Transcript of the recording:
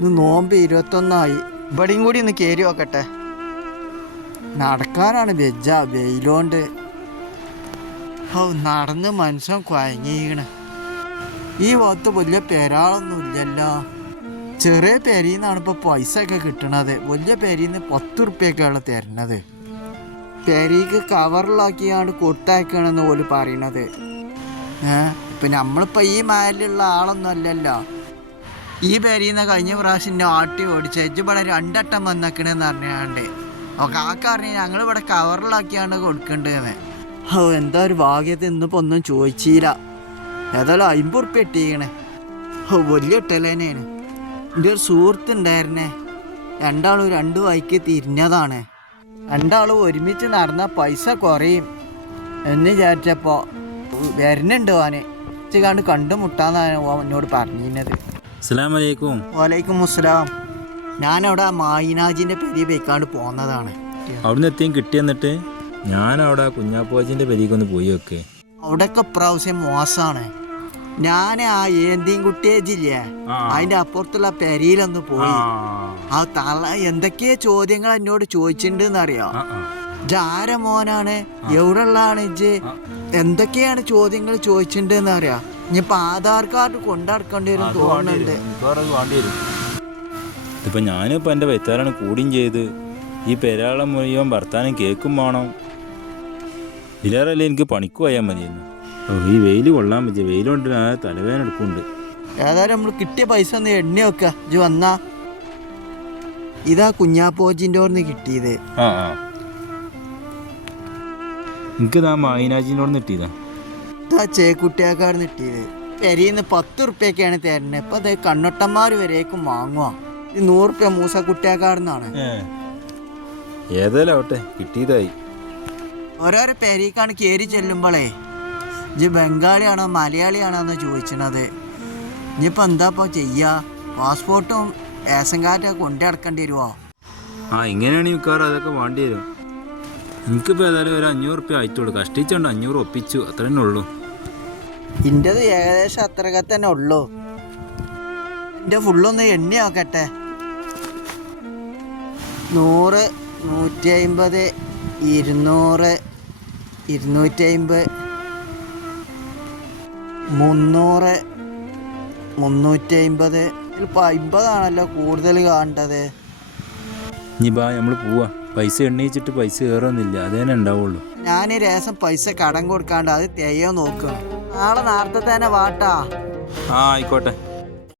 ഇത് നോമ്പ് 21 ഇവിടെയും കൂടി ഒന്ന് കയറി നോക്കട്ടെ. നടക്കാനാണ് വെജ വെയിലോണ്ട്. നടന്ന് മനുഷ്യൻ കുഴങ്ങിക്കണ്. ഈ ഭാഗത്ത് വലിയ പെരാളൊന്നും ഇല്ലല്ലോ. ചെറിയ പെരിന്നാണ് ഇപ്പോൾ പൈസ ഒക്കെ കിട്ടണത്. വലിയ പെരിന്ന് 10 ഉറുപ്പ്യൊക്കെയാണ് തരണത്. പെരിക്ക് കവറിലാക്കിയാണ് കൊടുത്തയക്കണമെന്ന് പോലും പറയണത്. ഇപ്പം നമ്മളിപ്പോൾ ഈ മയലുള്ള ആളൊന്നും അല്ലല്ലോ. ഈ പെരിന്ന് കഴിഞ്ഞ പ്രാവശ്യം ആട്ടി ഓടിച്ച ഇവിടെ 2 വട്ടം വന്നേക്കണെന്ന് പറഞ്ഞാണ്ട് കാക്ക പറഞ്ഞ് ഞങ്ങളിവിടെ കവറിലാക്കിയാണ് കൊടുക്കേണ്ടതെന്ന്. എന്താ ഒരു ഭാഗ്യത്തിൽ ഇന്നിപ്പോൾ ഒന്നും ചോദിച്ചില്ല. ഏതായാലും 50 ഉറുപ്പ്യ ഇട്ടീക്കണേ. വലിയ ഇട്ടലേനാണ്. എൻ്റെ ഒരു സുഹൃത്തുണ്ടായിരുന്നേ. രണ്ടാളും 2 വഴിക്ക് തിരിഞ്ഞതാണ്. രണ്ടാളും ഒരുമിച്ച് നടന്നാൽ പൈസ കുറയും എന്ന് വിചാരിച്ചപ്പോൾ വരുന്നുണ്ട് ഓന്. കണ്ട് കണ്ടുമുട്ടാന്നാണ് എന്നോട് പറഞ്ഞിരുന്നത്. അസ്സലാമലൈക്കും. വലൈക്കും അസ്സലാം. ഞാനവിടെ മായിനാജിൻ്റെ പെരി പോയിക്കാണ്ട് പോന്നതാണ്. അവിടുന്ന് എത്തിയും കിട്ടിയെന്നിട്ട് ഞാനവിടെ കുഞ്ഞാപ്പോജിൻ്റെ പെരിക്കൊന്ന് പോയി വെക്കേ. അവിടെയൊക്കെ പ്രാവശ്യം മോശമാണ്. ഞാൻ ആ ഏന്തിയും കുട്ടിയേജില്ലേ അതിൻ്റെ അപ്പുറത്തുള്ള പെരിയിലൊന്ന് പോയി. ആ തള്ള എന്തൊക്കെയോ ചോദ്യങ്ങൾ എന്നോട് ചോദിച്ചിട്ടുണ്ടെന്നറിയോ. ജാര മോനാണ്, എവിടെ ഉള്ളതാണ് ഇജ്ജ്, എന്തൊക്കെയാണ് ചോദ്യങ്ങൾ ചോദിച്ചിട്ടുണ്ടെന്ന് അറിയാം. ഇനിയിപ്പോൾ ആധാർ കാർഡ് കൊണ്ടടക്കേണ്ടി വരും തോന്നുന്നുണ്ട്. ഇതിപ്പോൾ ഞാനിപ്പോൾ എൻ്റെ വൈത്താരാണ് കൂടിയും ചെയ്ത് ഈ പെരാളം മുഴുവൻ ഭർത്താനും കേക്കും വേണം. ഇതിലേറല്ലേ എനിക്ക് പണിക്ക് പോയാൽ മതിയെന്ന്. ഈ വെയിൽ കൊള്ളാൻ പറ്റിയ വെയിലുകൊണ്ട് ഞാൻ തലവേദന എടുക്കുന്നുണ്ട്. ഏതായാലും നമ്മൾ കിട്ടിയ പൈസ ഒന്ന് എണ്ണി വെക്കുക. ഇജ്ജ് വന്നാ ഇതാ കുഞ്ഞാപ്പോജിൻ്റെ ഓർന്ന് കിട്ടിയത്. എനിക്കിതാ മായിനാജിനോട് കിട്ടിയതാ. ഇതാ ചേക്കുട്ടിയാക്കാട് കിട്ടിയത്. പെരിന്ന് 10 ഉറുപ്പ്യൊക്കെയാണ് തരുന്നത്. ഇപ്പം അത് കണ്ണൊട്ടന്മാർ വരേക്കും വാങ്ങുക. 100 ഉറുപ്പ്യ മൂസക്കുട്ടിയാക്കാടെന്നാണ്. ഏതായാലും ആവട്ടെ, കിട്ടിയതായി. ഓരോരോ പെരീക്കാണ് കയറി ചെല്ലുമ്പോളേ ഇജ്ജ് ബംഗാളിയാണോ മലയാളിയാണോ എന്ന് ചോദിച്ചത്. ഇനിയിപ്പോൾ എന്താപ്പോൾ ചെയ്യുക? പാസ്പോർട്ടും റേഷൻ കാർഡൊക്കെ കൊണ്ടു നടക്കേണ്ടി വരുമോ? ഇങ്ങനെയാണ് മിക്കവാറും അതൊക്കെ വേണ്ടി വരും. എനിക്കിപ്പോൾ ഏതായാലും ഒരു 500 ഉറുപ്പ്യ ആയിട്ടുള്ളൂ. കഷ്ടിച്ചുകൊണ്ട് 500 ഒപ്പിച്ചു, അത്ര തന്നെ ഉള്ളൂ. എൻ്റെത് ഏകദേശം അത്രയൊക്കെ തന്നെ ഉള്ളൂ. എൻ്റെ ഫുള്ളൊന്ന് എണ്ണി നോക്കട്ടെ. 100, 150, 200, 250, 300, 350. ഇപ്പോൾ 50 ആണല്ലോ കൂടുതൽ കാണേണ്ടത്. ഇനി ബാ നമ്മൾ പോവാ. പൈസ എണ്ണയിച്ചിട്ട് പൈസ കയറൊന്നുമില്ല, അതേ തന്നെ ഉണ്ടാവുള്ളൂ. ഞാൻ രേസം പൈസ കടം കൊടുക്കാണ്ട് അത് തെയ്യോ നോക്കണം. നാളെ നേരത്തെ തന്നെ വാട്ടാ. ആയിക്കോട്ടെ.